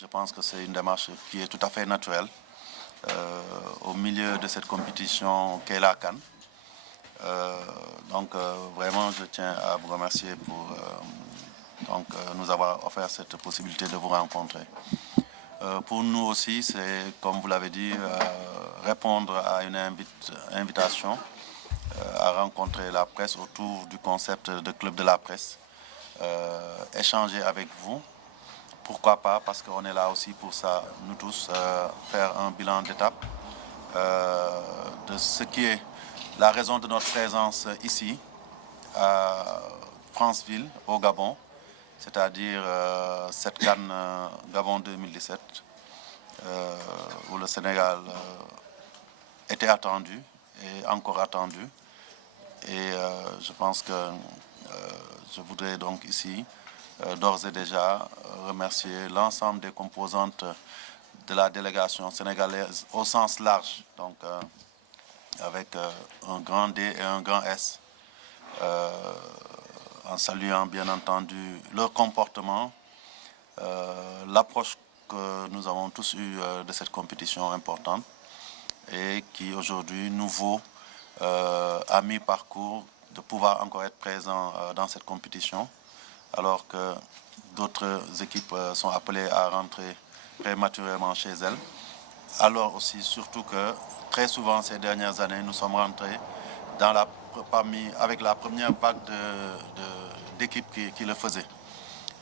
je pense que c'est une démarche qui est tout à fait naturelle au milieu de cette compétition qu'est la CAN. Vraiment, je tiens à vous remercier pour nous avoir offert cette possibilité de vous rencontrer. Pour nous aussi, c'est, comme vous l'avez dit, répondre à une invitation à rencontrer la presse autour du concept de club de la presse, échanger avec vous. Pourquoi pas, parce qu'on est là aussi pour ça, nous tous, faire un bilan d'étape de ce qui est la raison de notre présence ici, à Franceville, au Gabon, c'est-à-dire cette CAN Gabon 2017, où le Sénégal était attendu et encore attendu. Et je pense que je voudrais donc ici, d'ores et déjà, remercier l'ensemble des composantes de la délégation sénégalaise au sens large, donc avec un grand D et un grand S, en saluant bien entendu leur comportement, l'approche que nous avons tous eue de cette compétition importante et qui aujourd'hui nous vaut à mi-parcours de pouvoir encore être présent dans cette compétition, alors que d'autres équipes sont appelées à rentrer prématurément chez elles. Alors aussi, surtout que très souvent ces dernières années, nous sommes rentrés avec la première vague d'équipes qui le faisaient.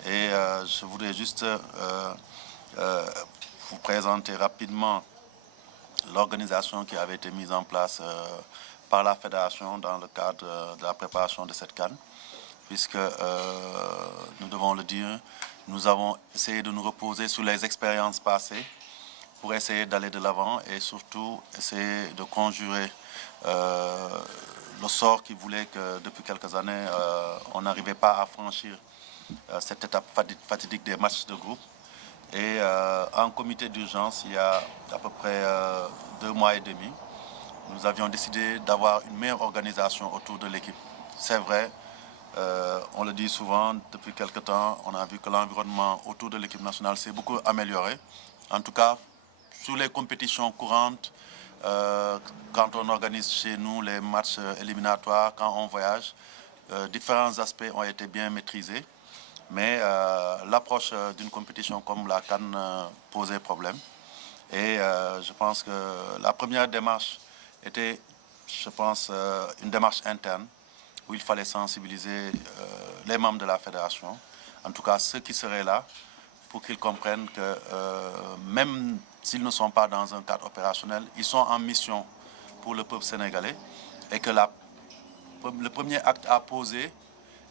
Et je voudrais juste vous présenter rapidement l'organisation qui avait été mise en place par la fédération dans le cadre de la préparation de cette CAN, puisque nous devons le dire, nous avons essayé de nous reposer sur les expériences passées pour essayer d'aller de l'avant et surtout essayer de conjurer le sort qui voulait que depuis quelques années, on n'arrivait pas à franchir cette étape fatidique des matchs de groupe. Et en comité d'urgence, il y a à peu près 2 mois et demi, nous avions décidé d'avoir une meilleure organisation autour de l'équipe. C'est vrai, on le dit souvent, depuis quelque temps, on a vu que l'environnement autour de l'équipe nationale s'est beaucoup amélioré. En tout cas, sur les compétitions courantes, quand on organise chez nous les matchs éliminatoires, quand on voyage, différents aspects ont été bien maîtrisés. Mais l'approche d'une compétition comme la CAN posait problème. Et je pense que la première démarche était, je pense, une démarche interne où il fallait sensibiliser les membres de la fédération, en tout cas ceux qui seraient là, pour qu'ils comprennent que même s'ils ne sont pas dans un cadre opérationnel, ils sont en mission pour le peuple sénégalais et que le premier acte à poser,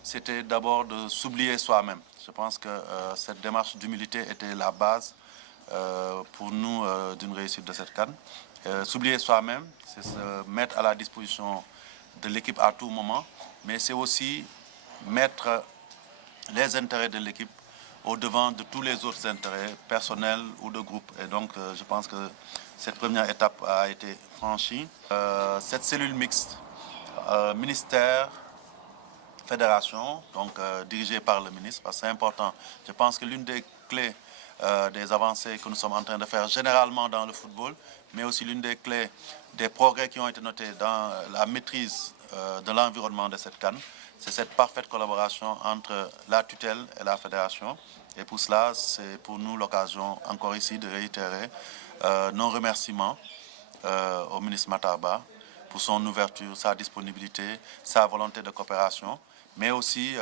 c'était d'abord de s'oublier soi-même. Je pense que cette démarche d'humilité était la base pour nous d'une réussite de cette CAN. S'oublier soi-même, c'est se mettre à la disposition de l'équipe à tout moment, mais c'est aussi mettre les intérêts de l'équipe au devant de tous les autres intérêts personnels ou de groupe. Et donc, je pense que cette première étape a été franchie. Cette cellule mixte, ministère, fédération, donc dirigée par le ministre, parce que c'est important. Je pense que l'une des clés des avancées que nous sommes en train de faire généralement dans le football, mais aussi l'une des clés des progrès qui ont été notés dans la maîtrise de l'environnement de cette CAN, c'est cette parfaite collaboration entre la tutelle et la fédération. Et pour cela, c'est pour nous l'occasion encore ici de réitérer nos remerciements au ministre Matarba pour son ouverture, sa disponibilité, sa volonté de coopération, mais aussi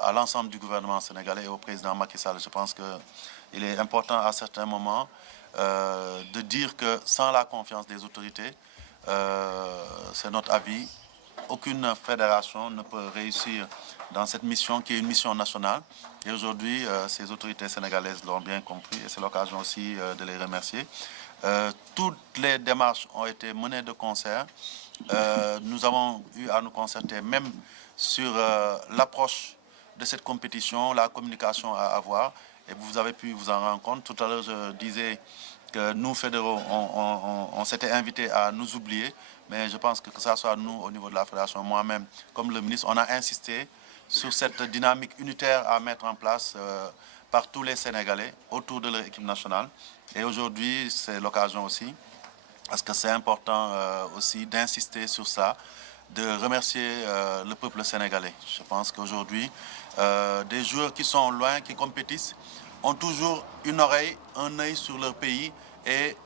à l'ensemble du gouvernement sénégalais et au président Macky Sall. Je pense qu'il est important à certains moments de dire que sans la confiance des autorités, c'est notre avis, aucune fédération ne peut réussir dans cette mission qui est une mission nationale. Et aujourd'hui, ces autorités sénégalaises l'ont bien compris et c'est l'occasion aussi de les remercier. Toutes les démarches ont été menées de concert. Nous avons eu à nous concerter même sur l'approche de cette compétition, la communication à avoir. Et vous avez pu vous en rendre compte. Tout à l'heure, je disais que nous, fédéraux, on s'était invités à nous oublier. Mais je pense que ce soit nous, au niveau de la fédération, moi-même, comme le ministre, on a insisté sur cette dynamique unitaire à mettre en place par tous les Sénégalais autour de leur équipe nationale. Et aujourd'hui, c'est l'occasion aussi, parce que c'est important aussi d'insister sur ça, de remercier le peuple sénégalais. Je pense qu'aujourd'hui, des joueurs qui sont loin, qui compétissent, ont toujours une oreille, un œil sur leur pays et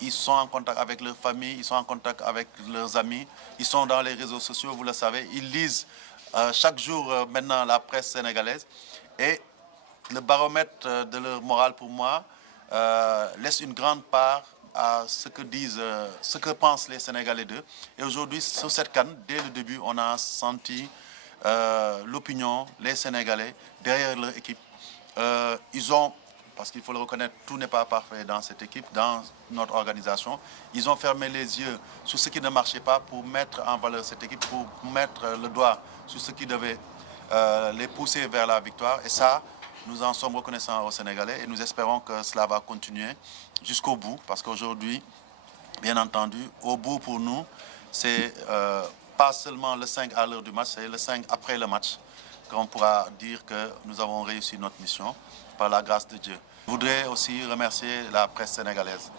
ils sont en contact avec leur famille, ils sont en contact avec leurs amis, ils sont dans les réseaux sociaux, vous le savez, ils lisent chaque jour maintenant la presse sénégalaise et le baromètre de leur morale pour moi laisse une grande part à ce que disent, ce que pensent les Sénégalais d'eux. Et aujourd'hui, sur cette CAN, dès le début, on a senti l'opinion, les Sénégalais derrière leur équipe. Ils ont, parce qu'il faut le reconnaître, tout n'est pas parfait dans cette équipe, dans notre organisation. Ils ont fermé les yeux sur ce qui ne marchait pas pour mettre en valeur cette équipe, pour mettre le doigt sur ce qui devait les pousser vers la victoire. Et ça, nous en sommes reconnaissants aux Sénégalais et nous espérons que cela va continuer jusqu'au bout. Parce qu'aujourd'hui, bien entendu, au bout pour nous, c'est pas seulement le 5 à l'heure du match, c'est le 5 après le match qu'on pourra dire que nous avons réussi notre mission par la grâce de Dieu. Je voudrais aussi remercier la presse sénégalaise.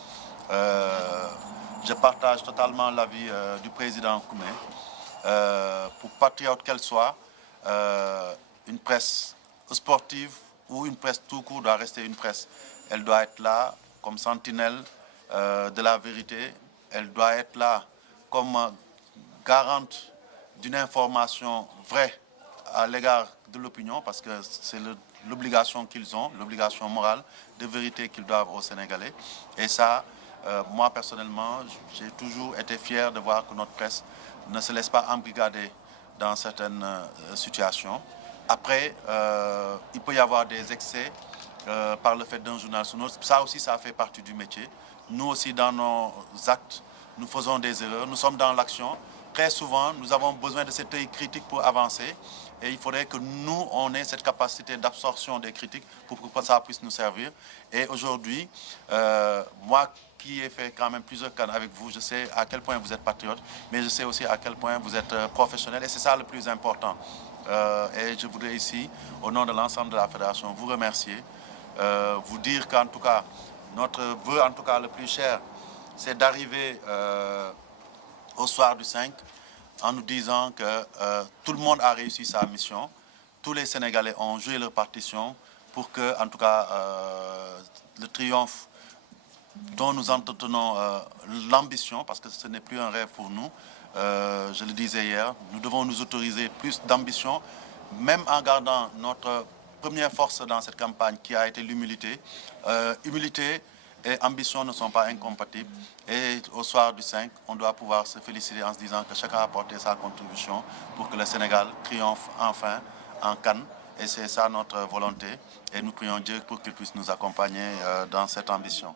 Je partage totalement l'avis du président Koumé. Pour patriote qu'elle soit, une presse sportive ou une presse tout court doit rester une presse. Elle doit être là comme sentinelle de la vérité. Elle doit être là comme garante d'une information vraie à l'égard de l'opinion, parce que c'est l'obligation qu'ils ont, l'obligation morale de vérité qu'ils doivent aux Sénégalais. Et ça, moi personnellement, j'ai toujours été fier de voir que notre presse ne se laisse pas embrigader dans certaines situations. Après, il peut y avoir des excès par le fait d'un journal sur l'autre. Ça aussi, ça fait partie du métier. Nous aussi, dans nos actes, nous faisons des erreurs. Nous sommes dans l'action. Très souvent, nous avons besoin de cet œil critique pour avancer. Et il faudrait que nous, on ait cette capacité d'absorption des critiques pour que ça puisse nous servir. Et aujourd'hui, moi qui ai fait quand même plusieurs cannes avec vous, je sais à quel point vous êtes patriote, mais je sais aussi à quel point vous êtes professionnel. Et c'est ça le plus important. Et je voudrais ici, au nom de l'ensemble de la fédération, vous remercier, vous dire qu'en tout cas, notre vœu en tout cas le plus cher, c'est d'arriver au soir du 5 en nous disant que tout le monde a réussi sa mission, tous les Sénégalais ont joué leur partition pour que, en tout cas, le triomphe dont nous entretenons l'ambition, parce que ce n'est plus un rêve pour nous, je le disais hier, nous devons nous autoriser plus d'ambition, même en gardant notre première force dans cette campagne qui a été l'humilité. Humilité et ambition ne sont pas incompatibles. Et au soir du 5, on doit pouvoir se féliciter en se disant que chacun a apporté sa contribution pour que le Sénégal triomphe enfin en CAN. Et c'est ça notre volonté. Et nous prions Dieu pour qu'il puisse nous accompagner dans cette ambition.